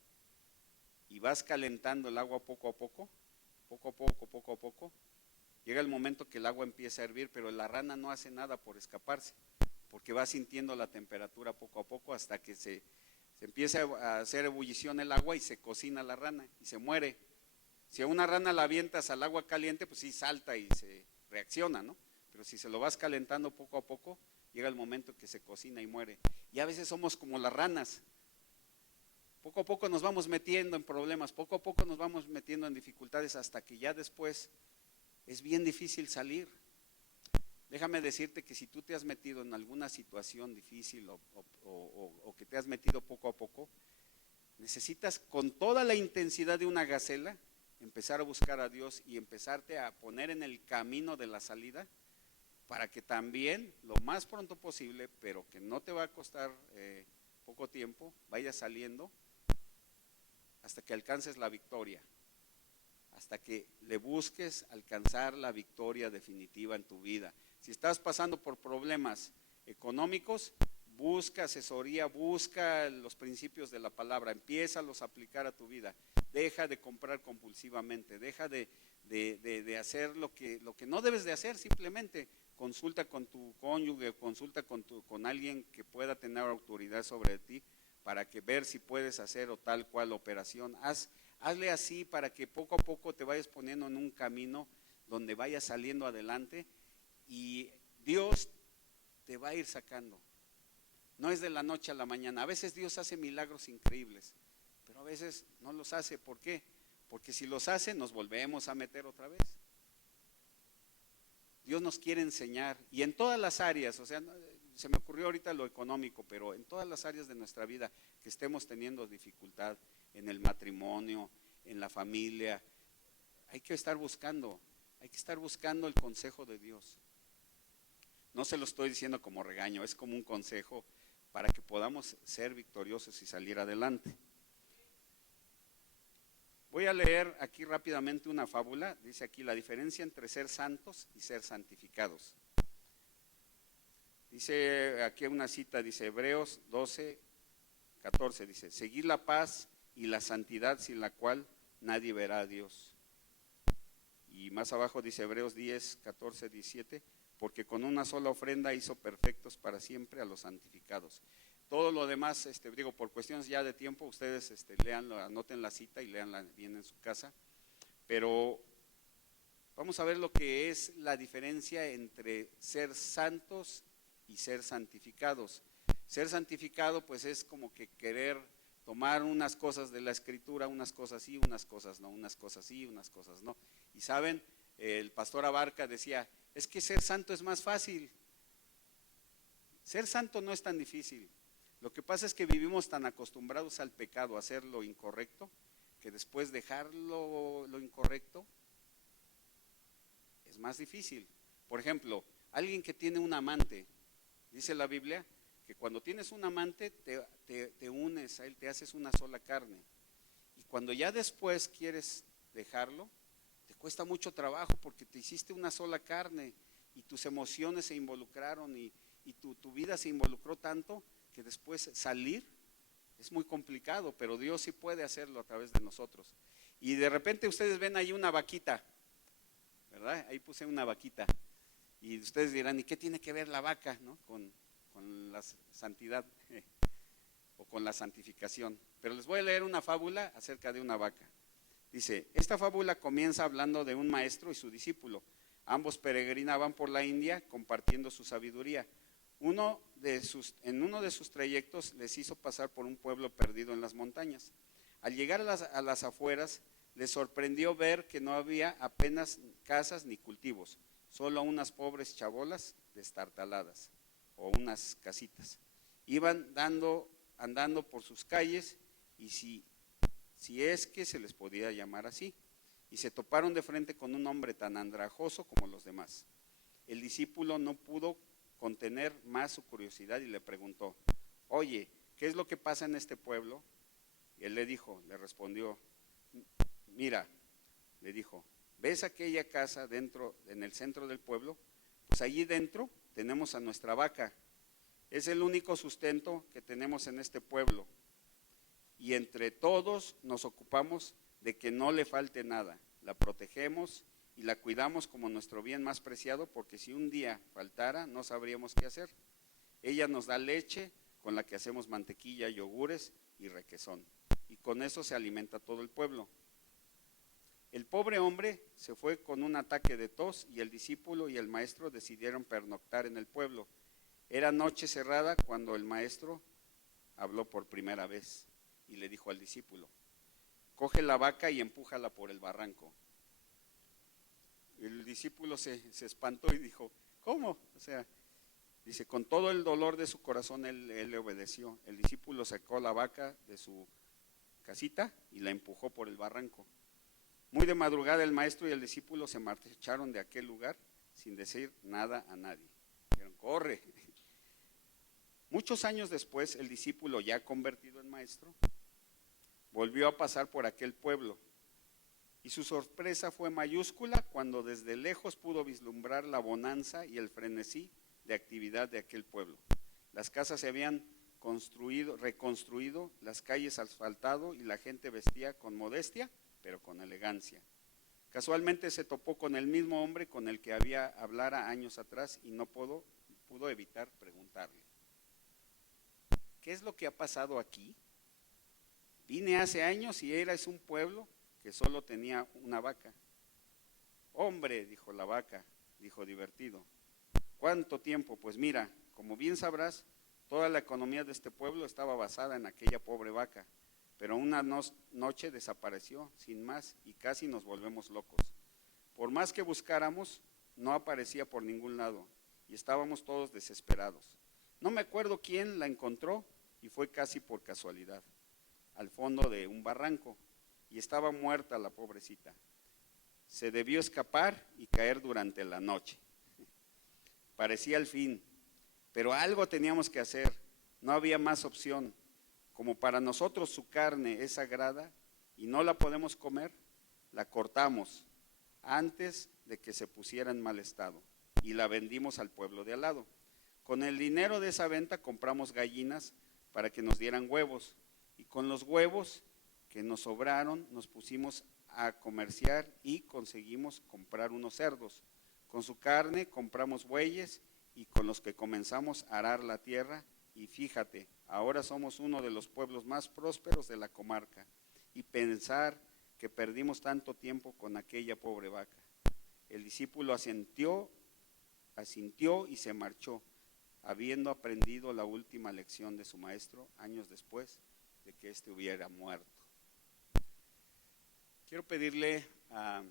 y vas calentando el agua poco a poco, llega el momento que el agua empieza a hervir, pero la rana no hace nada por escaparse, porque va sintiendo la temperatura poco a poco hasta que se empieza a hacer ebullición el agua y se cocina la rana y se muere. Si a una rana la avientas al agua caliente, pues sí salta y se reacciona, ¿no? Pero si se lo vas calentando poco a poco, llega el momento que se cocina y muere. Y a veces somos como las ranas. Poco a poco nos vamos metiendo en problemas, poco a poco nos vamos metiendo en dificultades hasta que ya después es bien difícil salir. Déjame decirte que si tú te has metido en alguna situación difícil o que te has metido poco a poco, necesitas con toda la intensidad de una gacela empezar a buscar a Dios y empezarte a poner en el camino de la salida para que también lo más pronto posible, pero que no te va a costar poco tiempo, vayas saliendo hasta que alcances la victoria, hasta que le busques alcanzar la victoria definitiva en tu vida. Si estás pasando por problemas económicos, busca asesoría, busca los principios de la palabra, empiézalos a aplicar a tu vida. Deja de comprar compulsivamente, deja de hacer lo que no debes de hacer. Simplemente consulta con tu cónyuge, consulta con alguien que pueda tener autoridad sobre ti para que ver si puedes hacer o tal cual operación. Hazle así para que poco a poco te vayas poniendo en un camino donde vayas saliendo adelante y Dios te va a ir sacando. No es de la noche a la mañana. A veces Dios hace milagros increíbles, pero a veces no los hace. ¿Por qué? Porque si los hace, nos volvemos a meter otra vez. Dios nos quiere enseñar, y en todas las áreas, se me ocurrió ahorita lo económico, pero en todas las áreas de nuestra vida que estemos teniendo dificultad, en el matrimonio, en la familia, hay que estar buscando el consejo de Dios. No se lo estoy diciendo como regaño, es como un consejo para que podamos ser victoriosos y salir adelante. Voy a leer aquí rápidamente una fábula. Dice aquí la diferencia entre ser santos y ser santificados. Dice aquí una cita, dice Hebreos 12:14, dice, seguid la paz y la santidad sin la cual nadie verá a Dios. Y más abajo dice Hebreos 10:14-17, porque con una sola ofrenda hizo perfectos para siempre a los santificados. Todo lo demás, por cuestiones ya de tiempo, ustedes leanlo, anoten la cita y leanla bien en su casa. Pero vamos a ver lo que es la diferencia entre ser santos y ser santificados. Ser santificado pues es como que querer tomar unas cosas de la Escritura, unas cosas sí, unas cosas no, unas cosas sí, unas cosas no. Y saben, el pastor Abarca decía, es que ser santo es más fácil. Ser santo no es tan difícil. Lo que pasa es que vivimos tan acostumbrados al pecado, a hacer lo incorrecto, que después dejar lo incorrecto es más difícil. Por ejemplo, alguien que tiene un amante, dice la Biblia, que cuando tienes un amante te unes a él, te haces una sola carne. Y cuando ya después quieres dejarlo, te cuesta mucho trabajo porque te hiciste una sola carne y tus emociones se involucraron y tu vida se involucró tanto que después salir es muy complicado, pero Dios sí puede hacerlo a través de nosotros. Y de repente ustedes ven ahí una vaquita, ¿verdad? Ahí puse una vaquita. Y ustedes dirán, ¿y qué tiene que ver la vaca, ¿no? con la santidad o con la santificación? Pero les voy a leer una fábula acerca de una vaca. Dice, esta fábula comienza hablando de un maestro y su discípulo. Ambos peregrinaban por la India compartiendo su sabiduría. En uno de sus trayectos les hizo pasar por un pueblo perdido en las montañas. Al llegar a las afueras, les sorprendió ver que no había apenas casas ni cultivos, solo unas pobres chabolas destartaladas o unas casitas. Iban andando por sus calles y si es que se les podía llamar así, y se toparon de frente con un hombre tan andrajoso como los demás. El discípulo no pudo contener más su curiosidad y le preguntó, oye, ¿qué es lo que pasa en este pueblo? Y él le respondió, mira, le dijo, ¿ves aquella casa en el centro del pueblo? Pues allí dentro tenemos a nuestra vaca, es el único sustento que tenemos en este pueblo. Y entre todos nos ocupamos de que no le falte nada, la protegemos y la cuidamos como nuestro bien más preciado, porque si un día faltara no sabríamos qué hacer. Ella nos da leche con la que hacemos mantequilla, yogures y requesón, y con eso se alimenta todo el pueblo. El pobre hombre se fue con un ataque de tos y el discípulo y el maestro decidieron pernoctar en el pueblo. Era noche cerrada cuando el maestro habló por primera vez y le dijo al discípulo, coge la vaca y empújala por el barranco. El discípulo se espantó y dijo, ¿cómo? Dice, con todo el dolor de su corazón él le obedeció. El discípulo sacó la vaca de su casita y la empujó por el barranco. Muy de madrugada el maestro y el discípulo se marcharon de aquel lugar sin decir nada a nadie. Dijeron, corre. Muchos años después, el discípulo, ya convertido en maestro, volvió a pasar por aquel pueblo y su sorpresa fue mayúscula cuando desde lejos pudo vislumbrar la bonanza y el frenesí de actividad de aquel pueblo. Las casas se habían reconstruido, las calles asfaltado y la gente vestía con modestia, pero con elegancia. Casualmente se topó con el mismo hombre con el que hablara años atrás y no pudo evitar preguntarle, ¿qué es lo que ha pasado aquí? Vine hace años y es un pueblo que solo tenía una vaca. Hombre, dijo la vaca, dijo divertido, ¿cuánto tiempo? Pues mira, como bien sabrás, toda la economía de este pueblo estaba basada en aquella pobre vaca, pero una noche desapareció sin más y casi nos volvemos locos. Por más que buscáramos, no aparecía por ningún lado y estábamos todos desesperados. No me acuerdo quién la encontró y fue casi por casualidad, al fondo de un barranco, y estaba muerta la pobrecita. Se debió escapar y caer durante la noche. Parecía el fin, pero algo teníamos que hacer, no había más opción. Como para nosotros su carne es sagrada y no la podemos comer, la cortamos antes de que se pusiera en mal estado y la vendimos al pueblo de al lado. Con el dinero de esa venta compramos gallinas para que nos dieran huevos y con los huevos que nos sobraron nos pusimos a comerciar y conseguimos comprar unos cerdos. Con su carne compramos bueyes y con los que comenzamos a arar la tierra y fíjate, ahora somos uno de los pueblos más prósperos de la comarca y pensar que perdimos tanto tiempo con aquella pobre vaca. El discípulo asintió y se marchó, habiendo aprendido la última lección de su maestro años después de que éste hubiera muerto. Quiero pedirle a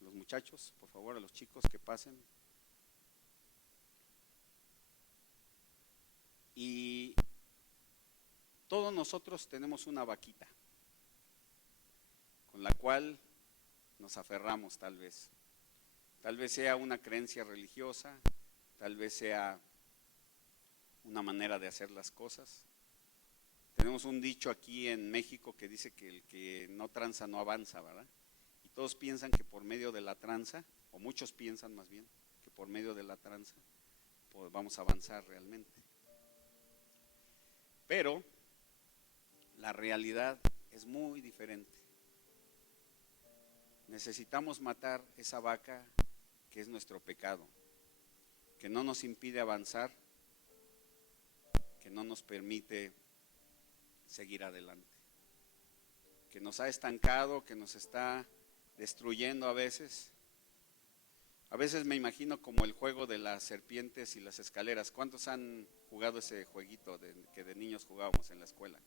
los muchachos, por favor, a los chicos que pasen. Y todos nosotros tenemos una vaquita con la cual nos aferramos tal vez. Tal vez sea una creencia religiosa, tal vez sea una manera de hacer las cosas. Tenemos un dicho aquí en México que dice que el que no tranza no avanza, ¿verdad? Y todos piensan que por medio de la tranza, o muchos piensan más bien, que por medio de la tranza pues vamos a avanzar realmente. Pero la realidad es muy diferente. Necesitamos matar esa vaca que es nuestro pecado, que no nos impide avanzar, que no nos permite seguir adelante, que nos ha estancado, que nos está destruyendo a veces. A veces me imagino como el juego de las serpientes y las escaleras. ¿Cuántos han jugado ese jueguito que de niños jugábamos en la escuela?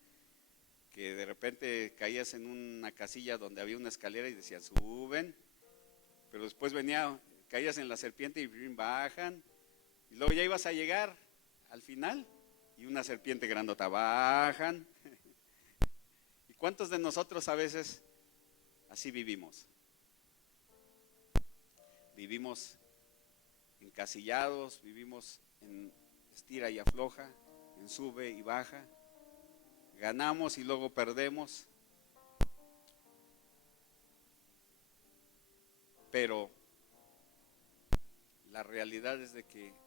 Que de repente caías en una casilla donde había una escalera y decían suben, pero después caías en la serpiente y bajan, y luego ya ibas a llegar al final y una serpiente grandota, bajan. ¿Y cuántos de nosotros a veces así vivimos? Vivimos encasillados, vivimos en estira y afloja, en sube y baja, ganamos y luego perdemos, pero la realidad es de que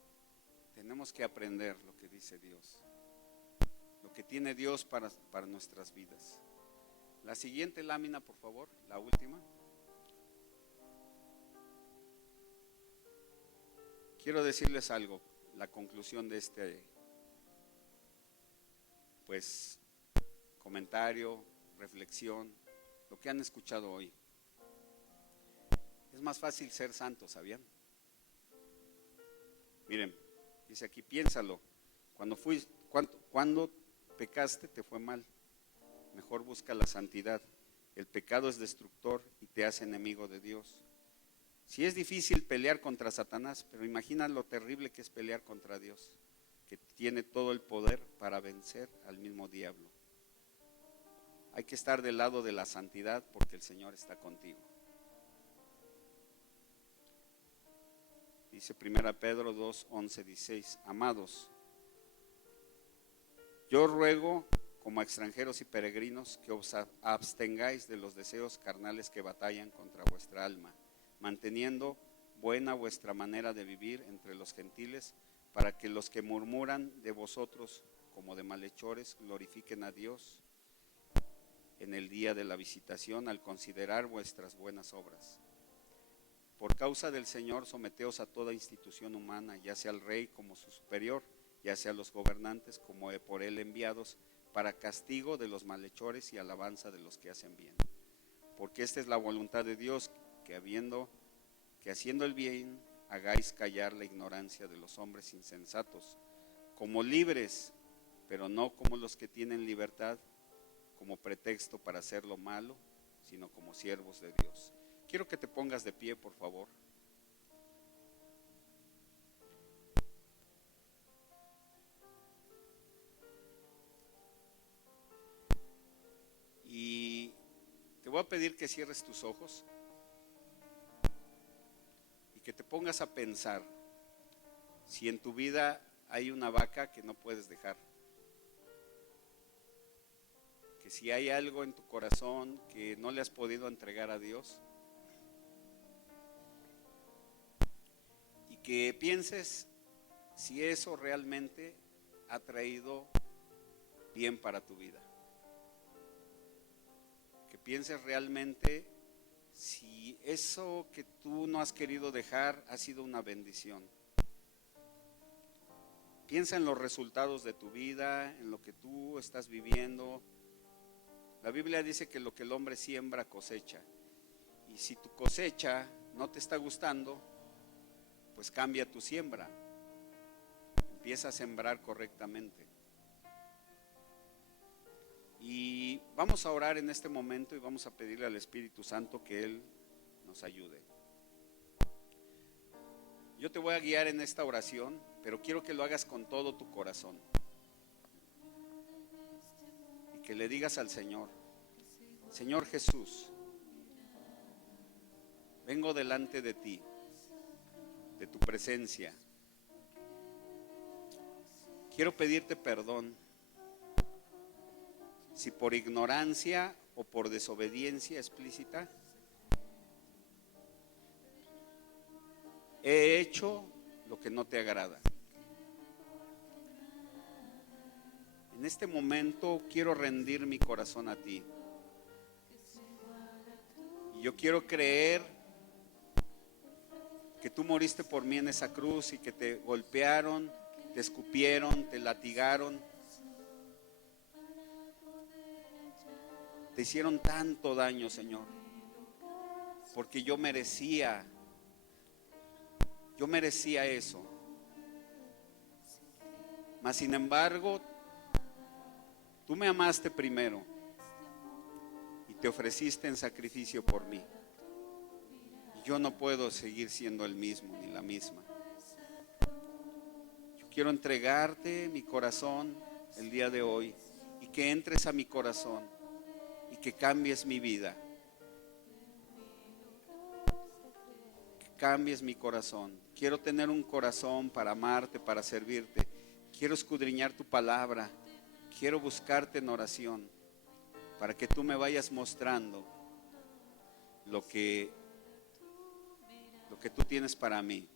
tenemos que aprender lo que dice Dios, lo que tiene Dios para nuestras vidas. La siguiente lámina, por favor, la última. Quiero decirles algo, la conclusión de este, comentario, reflexión, lo que han escuchado hoy. Es más fácil ser santo, ¿sabían? Miren, dice aquí, piénsalo, cuando pecaste te fue mal, mejor busca la santidad. El pecado es destructor y te hace enemigo de Dios. Si es difícil pelear contra Satanás, pero imagina lo terrible que es pelear contra Dios, que tiene todo el poder para vencer al mismo diablo. Hay que estar del lado de la santidad porque el Señor está contigo. Dice 1 Pedro 2, 11, 16, amados, yo ruego como extranjeros y peregrinos que os abstengáis de los deseos carnales que batallan contra vuestra alma, manteniendo buena vuestra manera de vivir entre los gentiles, para que los que murmuran de vosotros como de malhechores glorifiquen a Dios en el día de la visitación al considerar vuestras buenas obras. Por causa del Señor, someteos a toda institución humana, ya sea al rey como su superior, ya sea a los gobernantes como por él enviados, para castigo de los malhechores y alabanza de los que hacen bien. Porque esta es la voluntad de Dios, que haciendo el bien hagáis callar la ignorancia de los hombres insensatos, como libres, pero no como los que tienen libertad como pretexto para hacer lo malo, sino como siervos de Dios. Quiero que te pongas de pie, por favor. Y te voy a pedir que cierres tus ojos y que te pongas a pensar si en tu vida hay una vaca que no puedes dejar, que si hay algo en tu corazón que no le has podido entregar a Dios, y que pienses si eso realmente ha traído bien para tu vida, que pienses realmente si eso que tú no has querido dejar ha sido una bendición. Piensa en los resultados de tu vida, en lo que tú estás viviendo. La Biblia dice que lo que el hombre siembra cosecha, y si tu cosecha no te está gustando, pues cambia tu siembra, empieza a sembrar correctamente. Y vamos a orar en este momento y vamos a pedirle al Espíritu Santo que Él nos ayude. Yo te voy a guiar en esta oración, pero quiero que lo hagas con todo tu corazón y que le digas al Señor: Señor Jesús, vengo delante de ti, de tu presencia. Quiero pedirte perdón si por ignorancia o por desobediencia explícita he hecho lo que no te agrada. En este momento quiero rendir mi corazón a ti. Y yo quiero creer que tú moriste por mí en esa cruz y que te golpearon, te escupieron, te latigaron, te hicieron tanto daño, Señor, porque yo merecía eso. Mas sin embargo, tú me amaste primero y te ofreciste en sacrificio por mí. Y yo no puedo seguir siendo el mismo ni la misma. Yo quiero entregarte mi corazón el día de hoy y que entres a mi corazón y que cambies mi vida. Que cambies mi corazón. Quiero tener un corazón para amarte, para servirte. Quiero escudriñar tu palabra. Quiero buscarte en oración para que tú me vayas mostrando lo que tú tienes para mí.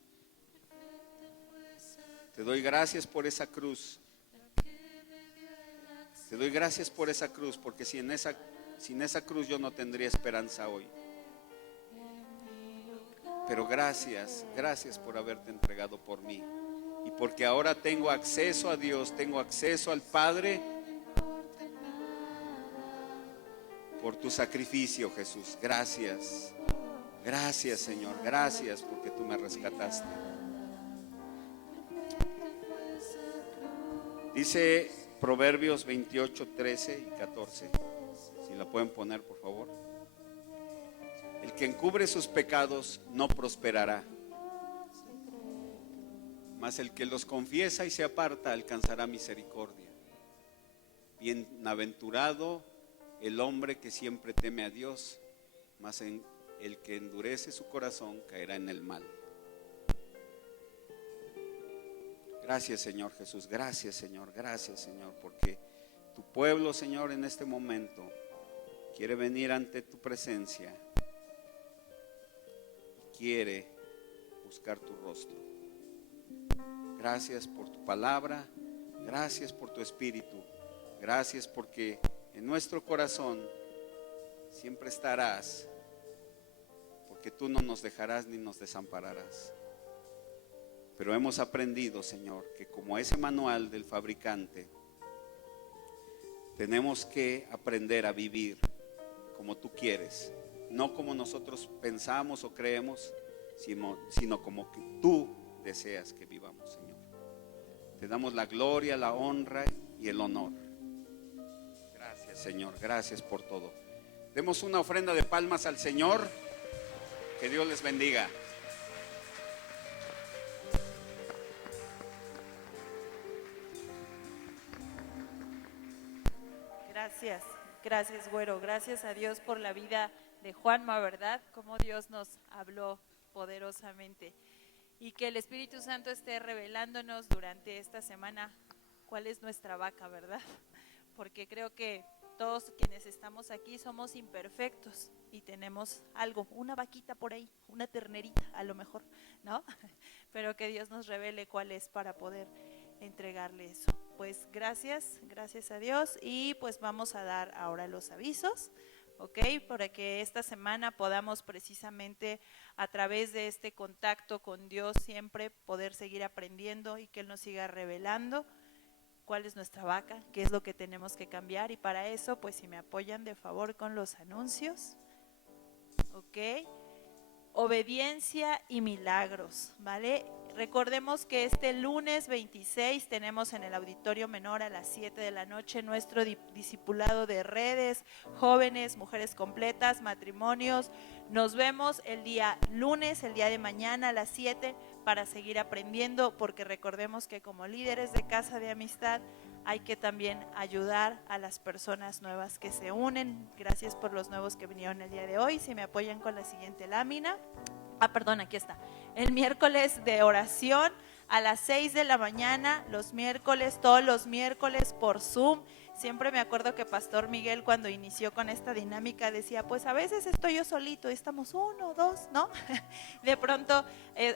Te doy gracias por esa cruz. Te doy gracias por esa cruz, porque sin esa cruz yo no tendría esperanza hoy. Pero gracias por haberte entregado por mí. Y porque ahora tengo acceso a Dios, tengo acceso al Padre por tu sacrificio, Jesús. Gracias. Gracias, Señor. Gracias porque tú me rescataste. Dice Proverbios 28, 13 y 14. Si la pueden poner, por favor. El que encubre sus pecados no prosperará, mas el que los confiesa y se aparta alcanzará misericordia. Bienaventurado el hombre que siempre teme a Dios, mas el que endurece su corazón caerá en el mal. Gracias, Señor Jesús. Gracias, Señor, porque tu pueblo, Señor, en este momento quiere venir ante tu presencia y quiere buscar tu rostro. Gracias por tu palabra, gracias por tu espíritu, gracias porque en nuestro corazón siempre estarás, porque tú no nos dejarás ni nos desampararás. Pero hemos aprendido, Señor, que como ese manual del fabricante, tenemos que aprender a vivir como tú quieres, no como nosotros pensamos o creemos, sino como que tú deseas que vivamos, Señor. Te damos la gloria, la honra y el honor. Gracias, Señor, gracias por todo. Demos una ofrenda de palmas al Señor. Que Dios les bendiga. Gracias, güero. Gracias a Dios por la vida de Juanma, ¿verdad? Cómo Dios nos habló poderosamente. Y que el Espíritu Santo esté revelándonos durante esta semana cuál es nuestra vaca, ¿verdad? Porque creo que todos quienes estamos aquí somos imperfectos y tenemos algo, una vaquita por ahí, una ternerita a lo mejor, ¿no? Pero que Dios nos revele cuál es para poder entregarle eso. Pues gracias a Dios y pues vamos a dar ahora los avisos, ¿ok? Para que esta semana podamos precisamente a través de este contacto con Dios siempre poder seguir aprendiendo y que Él nos siga revelando cuál es nuestra vaca, qué es lo que tenemos que cambiar y para eso pues si me apoyan de favor con los anuncios, ¿ok? Obediencia y milagros, ¿vale? Recordemos que este lunes 26 tenemos en el Auditorio Menor a las 7 de la noche nuestro discipulado de redes, jóvenes, mujeres completas, matrimonios. Nos vemos el día lunes, el día de mañana a las 7 para seguir aprendiendo, porque recordemos que como líderes de Casa de Amistad hay que también ayudar a las personas nuevas que se unen. Gracias por los nuevos que vinieron el día de hoy. Si me apoyan con la siguiente lámina. Aquí está. El miércoles de oración a las 6 de la mañana, los miércoles, todos los miércoles por Zoom. Siempre me acuerdo que Pastor Miguel, cuando inició con esta dinámica, decía, pues a veces estoy yo solito y estamos 1, 2, ¿no? De pronto,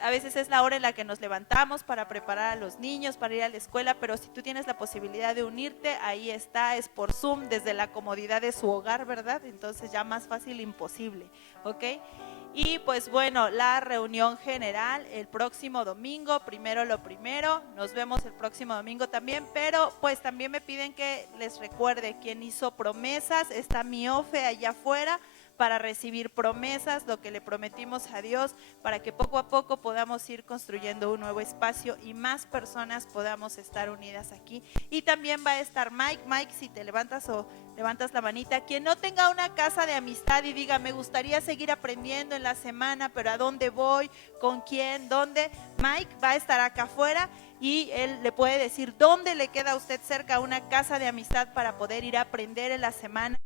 a veces es la hora en la que nos levantamos para preparar a los niños, para ir a la escuela, pero si tú tienes la posibilidad de unirte, ahí está, es por Zoom, desde la comodidad de su hogar, ¿verdad? Entonces ya más fácil imposible, ¿ok? Y pues bueno, la reunión general el próximo domingo, primero lo primero, nos vemos el próximo domingo también, pero pues también me piden que les recuerde quien hizo promesas, está mi OFE allá afuera para recibir promesas, lo que le prometimos a Dios, para que poco a poco podamos ir construyendo un nuevo espacio y más personas podamos estar unidas aquí. Y también va a estar Mike, si te levantas o levantas la manita, quien no tenga una casa de amistad y diga, me gustaría seguir aprendiendo en la semana, pero ¿a dónde voy? ¿Con quién? ¿Dónde? Mike va a estar acá afuera y él le puede decir dónde le queda a usted cerca una casa de amistad para poder ir a aprender en la semana.